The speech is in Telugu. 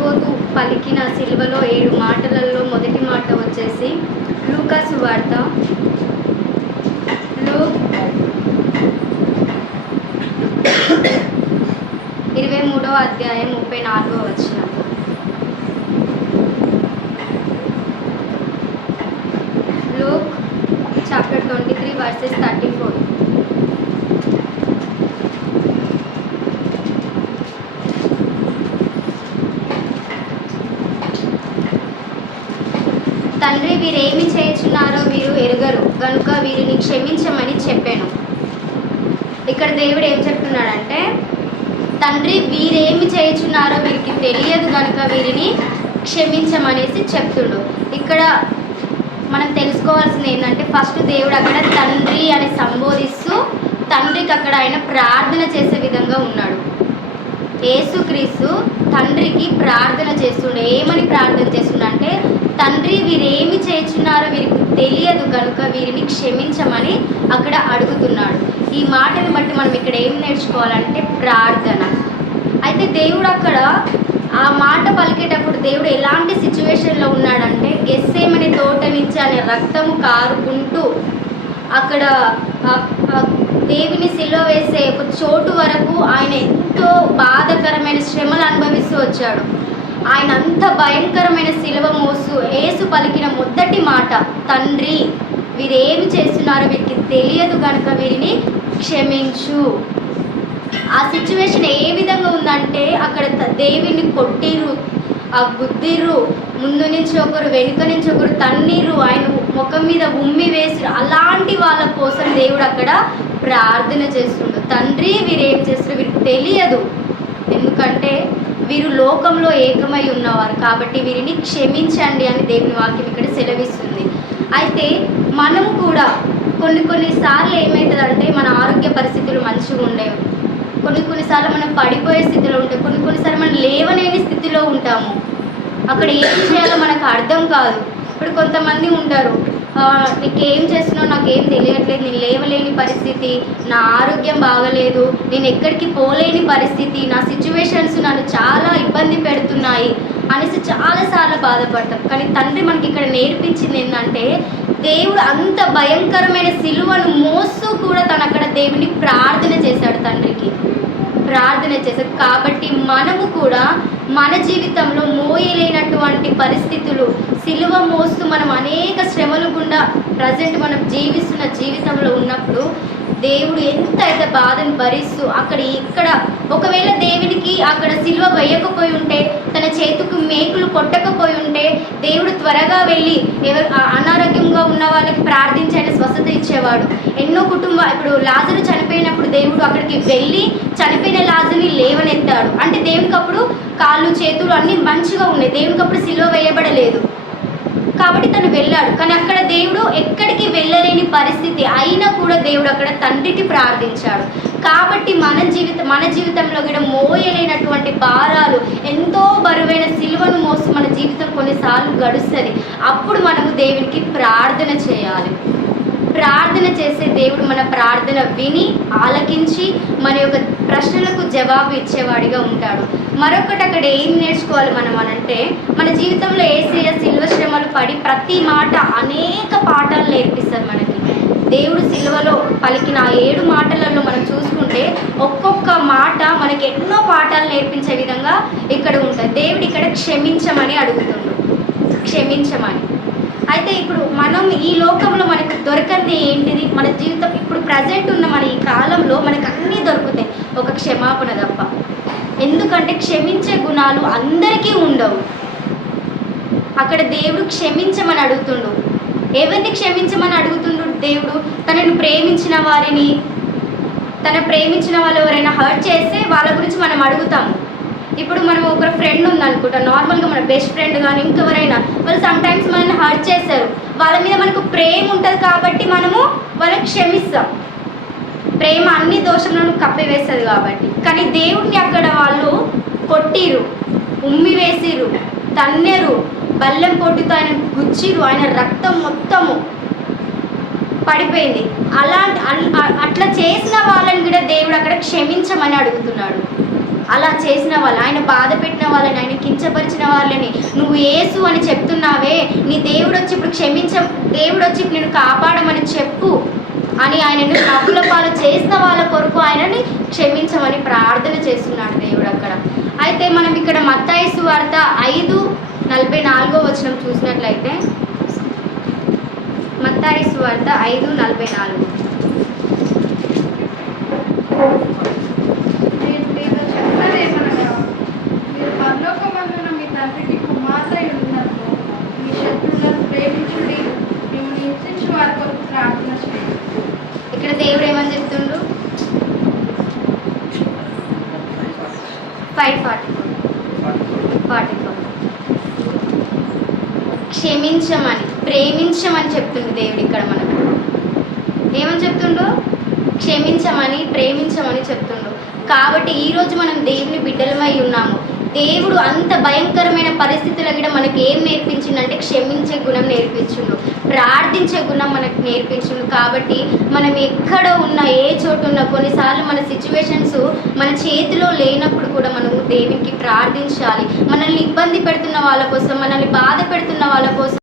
చనిపోతూ పలికిన సిలువలో 7 మాటలలో మొదటి మాట వచ్చేసి లూకా సువార్త 23వ అధ్యాయం 34వ వచనం. Luke chapter 23 verses 34. తండ్రి వీరేమి చేయుచున్నారో వీరు ఎరుగరు కనుక వీరిని క్షమించమని చెప్పాను. ఇక్కడ దేవుడు ఏం చెప్తున్నాడంటే, తండ్రి వీరేమి చేయుచున్నారో వీరికి తెలియదు కనుక వీరిని క్షమించమనేసి చెప్తుండు. ఇక్కడ మనం తెలుసుకోవాల్సింది ఏంటంటే, ఫస్ట్ దేవుడు అక్కడ తండ్రి అని సంబోధిస్తూ తండ్రికి అక్కడ ఆయన ప్రార్థన చేసే విధంగా ఉన్నాడు. యేసుక్రీస్తు తండ్రికి ప్రార్థన చేస్తుండే. ఏమని ప్రార్థన చేస్తుండే అంటే, తండ్రి వీరేమి చేయుచున్నారో వీరికి తెలియదు కనుక వీరిని క్షమించమని అక్కడ అడుగుతున్నాడు. ఈ మాటని బట్టి మనం ఇక్కడ ఏం నేర్చుకోవాలంటే ప్రార్థన. అయితే దేవుడు అక్కడ ఆ మాట పలికేటప్పుడు దేవుడు ఎలాంటి సిచ్యువేషన్లో ఉన్నాడంటే, గెస్సేమని తోట నుంచి ఆయన రక్తము కారుకుంటూ అక్కడ దేవుని సిలువ వేసే ఒక చోటు వరకు ఆయన ఎంతో బాధాకరమైన శ్రమలు అనుభవిస్తూ వచ్చాడు. ఆయన అంత భయంకరమైన సిలువ మోసు యేసు పలికిన మొదటి మాట, తండ్రి వీరేమి చేస్తున్నారో వీరికి తెలియదు కనుక వీరిని క్షమించు. ఆ సిచ్యువేషన్ ఏ విధంగా ఉందంటే, అక్కడ దేవుని కొట్టిర్రు, ఆ గుద్దిర్రు, ముందు నుంచి ఒకరు వెనుక నుంచి ఒకరు తన్నీరు, ఆయన ముఖం మీద ఉమ్మి వేసి, అలాంటి వాళ్ళ కోసం దేవుడు అక్కడ ప్రార్థన చేస్తుండు. తండ్రి వీరేం చేస్తున్నారు వీరికి తెలియదు, ఎందుకంటే వీరు లోకంలో ఏకమై ఉన్నవారు కాబట్టి వీరిని క్షమించండి అని దేవుని వాక్యం ఇక్కడ సెలవిస్తుంది. అయితే మనము కూడా కొన్నిసార్లు ఏమవుతుందంటే, మన ఆరోగ్య పరిస్థితులు మంచిగా ఉండేవి, కొన్నిసార్లు మనం పడిపోయే స్థితిలో ఉంటాం, కొన్నిసార్లు మనం లేవలేని స్థితిలో ఉంటాము. అక్కడ ఏం చేయాలో మనకు అర్థం కాదు. ఇప్పుడు కొంతమంది ఉంటారు, నీకేం చేస్తున్నావు నాకేం తెలియట్లేదు, నేను లేవలేని పరిస్థితి, నా ఆరోగ్యం బాగలేదు, నేను ఎక్కడికి పోలేని పరిస్థితి, నా సిచ్యువేషన్స్ నన్ను చాలా ఇబ్బంది పెడుతున్నాయి అనేసి చాలాసార్లు బాధపడతాం. కానీ తండ్రి మనకి ఇక్కడ నేర్పించింది ఏంటంటే, దేవుడు అంత భయంకరమైన సిలువను మోస్తూ కూడా తను అక్కడ దేవుని ప్రార్థన చేశాడు, తండ్రికి ప్రార్థన చేశాడు. కాబట్టి మనము కూడా మన జీవితంలో మోయలేనటువంటి పరిస్థితులు, సిలువ మోస్తూ మనం అనేక శ్రమలు గుండా ప్రజెంట్ మనం జీవిస్తున్న జీవితంలో ఉన్నప్పుడు దేవుడు ఎంత అయితే బాధను భరిస్తూ ఇక్కడ ఒకవేళ దేవునికి అక్కడ సిలువ వేయకపోయి ఉంటే, తన చేతుకు మేకులు కొట్టకపోయి ఉంటే, దేవుడు త్వరగా వెళ్ళి అనారోగ్యంగా ఉన్న వాళ్ళకి ప్రార్థించి ఆయన స్వస్థత ఇచ్చేవాడు. ఎన్నో ఇప్పుడు లాజరు చనిపోయినప్పుడు దేవుడు అక్కడికి వెళ్ళి చనిపోయిన లాజరుని లేవనెత్తాడు. అంటే దేవునికి అప్పుడు కాళ్ళు చేతులు అన్నీ మంచిగా ఉన్నాయి, దేవునికి అప్పుడు సిలువ వేయబడలేదు కాబట్టి తను వెళ్ళాడు. కానీ అక్కడ దేవుడు ఎక్కడికి వెళ్ళలేని పరిస్థితి అయినా కూడా దేవుడు అక్కడ తండ్రికి ప్రార్థించాడు. కాబట్టి మన జీవితంలో కూడా మోయలేనటువంటి భారాలు, ఎంతో బరువైన సిలువను మోస్తూ మన జీవితం కొన్నిసార్లు గడుస్తుంది. అప్పుడు మనము దేవునికి ప్రార్థన చేయాలి. ప్రార్థన చేసే దేవుడు మన ప్రార్థన విని ఆలకించి మన యొక్క ప్రశ్నలకు జవాబు ఇచ్చేవాడిగా ఉంటాడు. మరొకటి అక్కడ ఏం నేర్చుకోవాలి మనం అనంటే, మన జీవితంలో యేసయ్య సిలువ శ్రమలు పడి ప్రతి మాట అనేక పాఠాలు నేర్పిస్తారు మనకి. దేవుడు సిలువలో పలికిన 7 మాటలలో మనం చూసుకుంటే ఒక్కొక్క మాట మనకి ఎన్నో పాఠాలు నేర్పించే విధంగా ఇక్కడ ఉంటుంది. దేవుడు ఇక్కడ క్షమించమని అడుగుతుండు, క్షమించమని. అయితే ఇప్పుడు మనం ఈ లోకంలో మనకు దొరకంది ఏంటిది? మన జీవితం ఇప్పుడు ప్రజెంట్ ఉన్న మన ఈ కాలంలో మనకు అన్నీ దొరుకుతాయి, ఒక క్షమాపణ తప్ప. ఎందుకంటే క్షమించే గుణాలు అందరికీ ఉండవు. అక్కడ దేవుడు క్షమించమని అడుగుతుండు. ఎవరిని క్షమించమని అడుగుతుండు దేవుడు? తనను ప్రేమించిన వారిని, తన ప్రేమించిన వాళ్ళు ఎవరైనా హర్ట్ చేస్తే వాళ్ళ గురించి మనం అడుగుతాము. ఇప్పుడు మనం ఒక ఫ్రెండ్ ఉందనుకుంటా, నార్మల్గా మన బెస్ట్ ఫ్రెండ్ కానీ ఇంకెవరైనా, వాళ్ళు సమ్టైమ్స్ మనల్ని హర్ట్ చేస్తారు, వాళ్ళ మీద మనకు ప్రేమ ఉంటుంది కాబట్టి మనము వాళ్ళకి క్షమిస్తాం. ప్రేమ అన్ని దోషములను కప్పివేస్తుంది కాబట్టి. కానీ దేవుడిని అక్కడ వాళ్ళు కొట్టిరు, ఉమ్మి వేసిరు, తన్నెరు, బల్లెం పొట్టుతో ఆయన గుచ్చిరు, ఆయన రక్తం మొత్తము పడిపోయింది. అట్లా చేసిన వాళ్ళని కూడా దేవుడు అక్కడ క్షమించమని అడుగుతున్నాడు. అలా చేసిన వాళ్ళు, ఆయన బాధ పెట్టిన వాళ్ళని, ఆయన కించపరిచిన వాళ్ళని నువ్వు యేసు అని చెప్తున్నావే, నీ దేవుడు వచ్చి ఇప్పుడు దేవుడు వచ్చి ఇప్పుడు నేను కాపాడమని చెప్పు అని ఆయనను అప్పుల పాలు చేసిన వాళ్ళ కొరకు ఆయనని క్షమించమని ప్రార్థన చేస్తున్నాడు దేవుడు అక్కడ. అయితే మనం ఇక్కడ మత్తయి సువార్త 5:44 చూసినట్లయితే, మత్తయి సువార్త 5:44. మీరు పరలోకమందున మీ తండ్రికి కుమార్తె ఉన్నట్టు మీ శత్రువులను ప్రేమించుడి, మిమ్మల్ని హింసించు వారి కొరకు ప్రార్థన చేయండి. ఇక్కడ దేవుడు ఏమని చెప్తుండు? 5:44 క్షమించమని ప్రేమించమని చెప్తుండు దేవుడు ఇక్కడ మనకు. ఏమని చెప్తుండు? క్షమించమని ప్రేమించమని చెప్తుండు. కాబట్టి ఈరోజు మనం దేవుని బిడ్డలమై ఉన్నాము. దేవుడు అంత భయంకరమైన పరిస్థితుల కూడా మనకి ఏం నేర్పించిందంటే క్షమించే గుణం నేర్పించుండు, ప్రార్థించే గుణం మనకు నేర్పించుండు. కాబట్టి మనం ఎక్కడ ఉన్నా, ఏ చోటు ఉన్నా, కొన్నిసార్లు మన సిచ్యువేషన్స్ మన చేతిలో లేనప్పుడు కూడా మనము దేవునికి ప్రార్థించాలి. మనల్ని ఇబ్బంది పెడుతున్న వాళ్ళ కోసం, మనల్ని బాధ పెడుతున్న వాళ్ళ కోసం